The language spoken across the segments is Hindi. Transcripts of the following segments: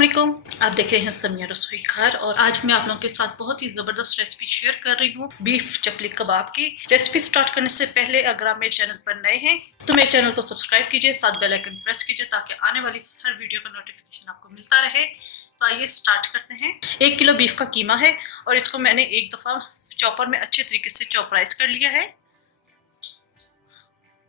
अस्सलाम। आप देख रहे हैं समिया रसोई घर और आज मैं आप लोगों के साथ बहुत ही ज़बरदस्त रेसिपी शेयर कर रही हूँ बीफ चपली कबाब की। रेसिपी स्टार्ट करने से पहले अगर आप मेरे चैनल पर नए हैं तो मेरे चैनल को सब्सक्राइब कीजिए, साथ बेल आइकन प्रेस कीजिए ताकि आने वाली हर वीडियो का नोटिफिकेशन आपको मिलता रहे। तो आइए स्टार्ट करते हैं। 1 किलो बीफ का कीमा है और इसको मैंने एक दफ़ा चॉपर में अच्छे तरीके से चॉपराइज कर लिया है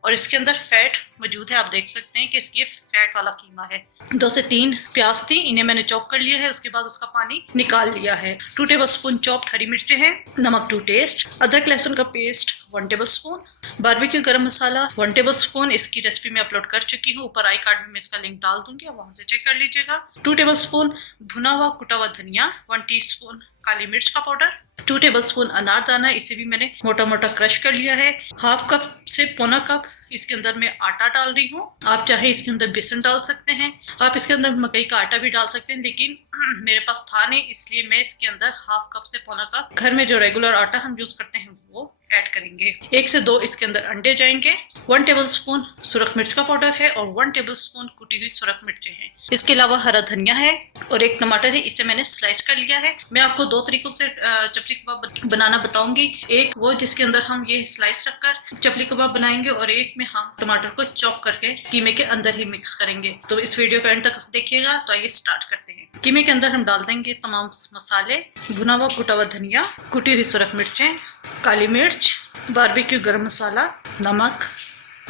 और इसके अंदर फैट मौजूद है। आप देख सकते हैं कि इसकी फैट वाला कीमा है। 2 से 3 प्याज थी, इन्हें मैंने चॉप कर लिया है। उसके बाद उसका पानी निकाल लिया है। 2 टेबलस्पून चॉप्ड हरी मिर्चें हैं, नमक टू टेस्ट, अदरक लहसुन का पेस्ट 1 टेबलस्पून, बारबेक्यू गरम मसाला 1 टेबलस्पून। इसकी रेसिपी मैं अपलोड कर चुकी हूँ, ऊपर आई कार्ड में इसका लिंक डाल दूंगी, आप वहां से चेक कर लीजिएगा। 2 टेबलस्पून भुना हुआ कुटा हुआ धनिया, 1 टीस्पून काली मिर्च का पाउडर, 2 टेबलस्पून अनारदाना, इसे भी मैंने मोटा मोटा क्रश कर लिया है। हाफ कप से पौना कप इसके अंदर मैं आटा डाल रही हूँ। आप चाहे इसके अंदर बेसन डाल सकते हैं, आप इसके अंदर मकई का आटा भी डाल सकते हैं, लेकिन मेरे पास था नहीं इसलिए मैं इसके अंदर हाफ कप से पौना कप घर में जो रेगुलर आटा हम यूज करते हैं वो ऐड करेंगे। 1 से 2 इसके अंदर अंडे जाएंगे। 1 टेबलस्पून सुरख मिर्च का पाउडर है और 1 टेबलस्पून कुटी हुई सुरख मिर्चें हैं। इसके अलावा हरा धनिया है और 1 टमाटर है, इसे मैंने स्लाइस कर लिया है। मैं आपको 2 तरीकों से चपली कबाब बनाना बताऊंगी। एक वो जिसके अंदर हम ये स्लाइस रखकर चपली कबाब बनाएंगे और एक में हम टमाटर को चॉप करके कीमे के अंदर ही मिक्स करेंगे। तो इस वीडियो को एंड तक देखिएगा। तो आइए स्टार्ट करते हैं। कीमे के अंदर हम डाल देंगे तमाम मसाले, भुना हुआ कुटा हुआ धनिया, कुटी हुई सुरख मिर्चें, काली मिर्च, बारबेक्यू गरम मसाला, नमक,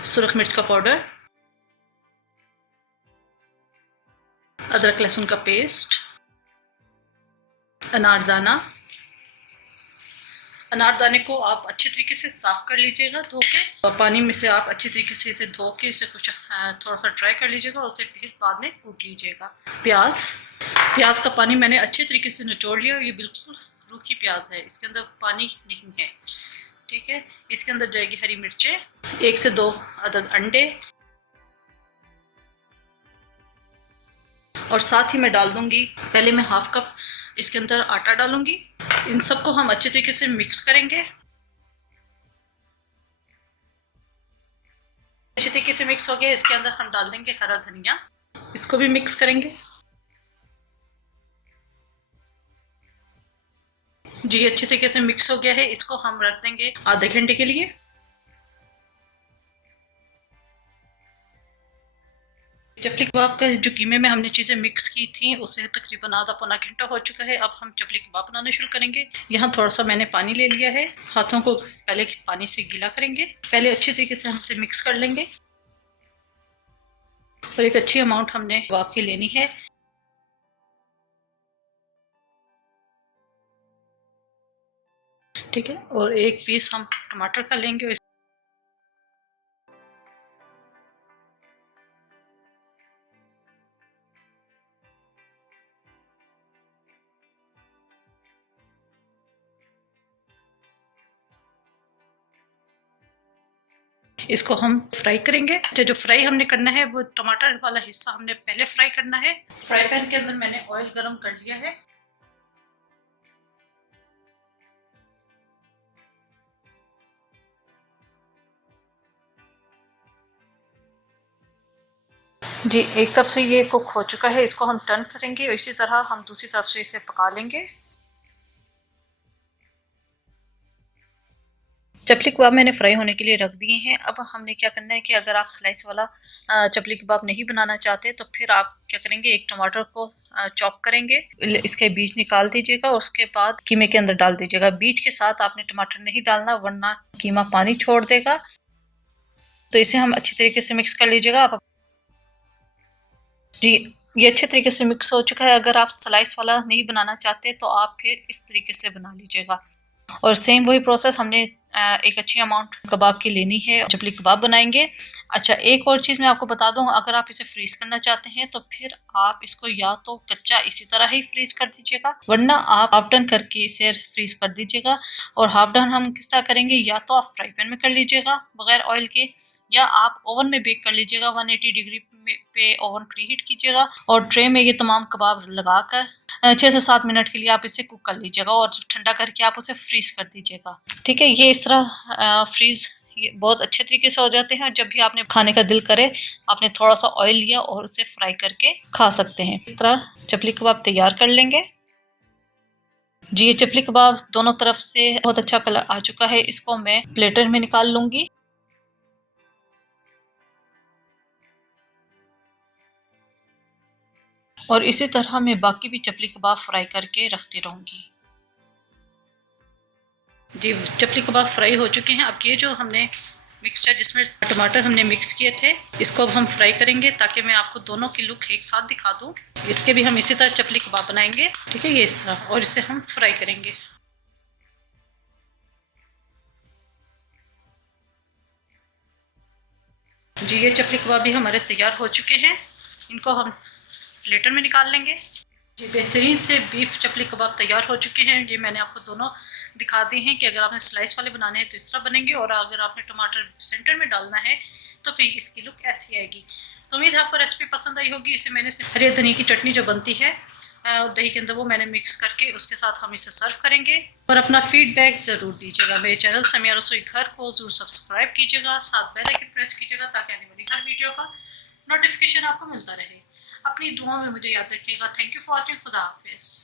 सुरख मिर्च का पाउडर, अदरक लहसुन का पेस्ट, अनारदाना। अनारदाने को आप अच्छे तरीके से साफ कर लीजिएगा धो के, और पानी में से आप अच्छे तरीके से इसे धो के इसे कुछ थोड़ा सा ड्राई कर लीजिएगा और उसे फिर बाद में कूट लीजिएगा। प्याज का पानी मैंने अच्छे तरीके से निचोड़ लिया और ये बिल्कुल रूखी प्याज है, इसके अंदर पानी नहीं है। ठीक है, इसके अंदर जाएगी हरी मिर्चें, 1 से 2 अदद अंडे और साथ ही मैं डाल दूंगी, पहले मैं हाफ कप इसके अंदर आटा डालूंगी। इन सबको हम अच्छे तरीके से मिक्स करेंगे। अच्छे तरीके से मिक्स हो गया, इसके अंदर हम डाल देंगे हरा धनिया, इसको भी मिक्स करेंगे। जी अच्छे तरीके से मिक्स हो गया है, इसको हम रख देंगे आधे घंटे के लिए। चपली कबाब का जो कीमे में हमने चीज़ें मिक्स की थी उसे तकरीबन आधा पौना घंटा हो चुका है। अब हम चपली कबाब बनाना शुरू करेंगे। यहाँ थोड़ा सा मैंने पानी ले लिया है, हाथों को पहले पानी से गीला करेंगे। पहले अच्छे तरीके से हम इसे मिक्स कर लेंगे और एक अच्छी अमाउंट हमने कबाब की लेनी है। ठीक है, और एक पीस हम टमाटर का लेंगे। इसको हम फ्राई करेंगे। जो फ्राई हमने करना है वो टमाटर वाला हिस्सा हमने पहले फ्राई करना है। फ्राई पैन के अंदर मैंने ऑयल गरम कर लिया है। जी एक तरफ से ये कुक हो चुका है, इसको हम टर्न करेंगे और इसी तरह हम दूसरी तरफ से इसे पका लेंगे। चपली कबाब मैंने फ्राई होने के लिए रख दिए हैं। अब हमने क्या करना है कि अगर आप स्लाइस वाला चपली कबाब नहीं बनाना चाहते तो फिर आप क्या करेंगे, एक टमाटर को चॉप करेंगे, इसके बीज निकाल दीजिएगा और उसके बाद कीमे के अंदर डाल दीजिएगा। बीज के साथ आपने टमाटर नहीं डालना वरना कीमा पानी छोड़ देगा। तो इसे हम अच्छी तरीके से मिक्स कर लीजिएगा। आप जी ये अच्छे तरीके से मिक्स हो चुका है। अगर आप स्लाइस वाला नहीं बनाना चाहते तो आप फिर इस तरीके से बना लीजिएगा। और सेम वही प्रोसेस हमने एक अच्छी अमाउंट कबाब की लेनी है, चपली कबाब बनाएंगे। अच्छा एक और चीज़ मैं आपको बता दूं, अगर आप इसे फ्रीज करना चाहते हैं तो फिर आप इसको या तो कच्चा इसी तरह ही फ्रीज कर दीजिएगा वरना आप हाफ डन करके इसे फ्रीज कर दीजिएगा। और हाफ डन हम किस तरह करेंगे, या तो आप फ्राई पैन में कर लीजिएगा बगैर ऑयल के, या आप ओवन में बेक कर लीजिएगा। 180 डिग्री पे ओवन प्री हीट कीजिएगा और ट्रे में ये तमाम कबाब लगाकर 6 से 7 मिनट के लिए आप इसे कुक कर लीजिएगा और ठंडा करके आप उसे फ्रीज कर दीजिएगा। ठीक है, ये इस तरह फ्रीज ये बहुत अच्छे तरीके से हो जाते हैं। और जब भी आपने खाने का दिल करे, आपने थोड़ा सा ऑयल लिया और उसे फ्राई करके खा सकते हैं। इस तरह चपली कबाब तैयार कर लेंगे। जी, ये चपली कबाब दोनों तरफ से बहुत अच्छा कलर आ चुका है। इसको मैं प्लेटर में निकाल लूंगी। और इसी तरह मैं बाकी भी चपली कबाब फ्राई करके रखती रहूंगी। जी, चपली कबाब फ्राई हो चुके हैं। अब ये जो हमने मिक्सचर जिसमें टमाटर हमने मिक्स किए थे, इसको अब हम फ्राई करेंगे ताकि मैं आपको दोनों की लुक एक साथ दिखा दूं। इसके भी हम इसी तरह चपली कबाब बनाएंगे, ठीक है, ये इस तरह, और इसे हम फ्राई करेंगे। जी, ये चपली कबाब भी हमारे तैयार हो चुके हैं। इनको हम प्लेटर में निकाल लेंगे। ये बेहतरीन से बीफ चपली कबाब तैयार हो चुके हैं। ये मैंने आपको दोनों दिखा दिए हैं कि अगर आपने स्लाइस वाले बनाने हैं तो इस तरह बनेंगे, और अगर आपने टमाटर सेंटर में डालना है तो फिर इसकी लुक ऐसी आएगी। तो उम्मीद है आपको रेसिपी पसंद आई होगी। इसे मैंने सिर्फ हरी धनिया की चटनी जो बनती है दही के अंदर, वो मैंने मिक्स करके उसके साथ हम इसे सर्व करेंगे। और अपना फीडबैक ज़रूर दीजिएगा। मेरे चैनल समिया रसोई घर को ज़रूर सब्सक्राइब कीजिएगा, साथ बेल आइकन प्रेस कीजिएगा ताकि आने वाली हर वीडियो का नोटिफिकेशन आपको मिलता रहे। अपनी दुआ में मुझे याद रखिएगा। Thank you for watching. खुदा हाफिज़।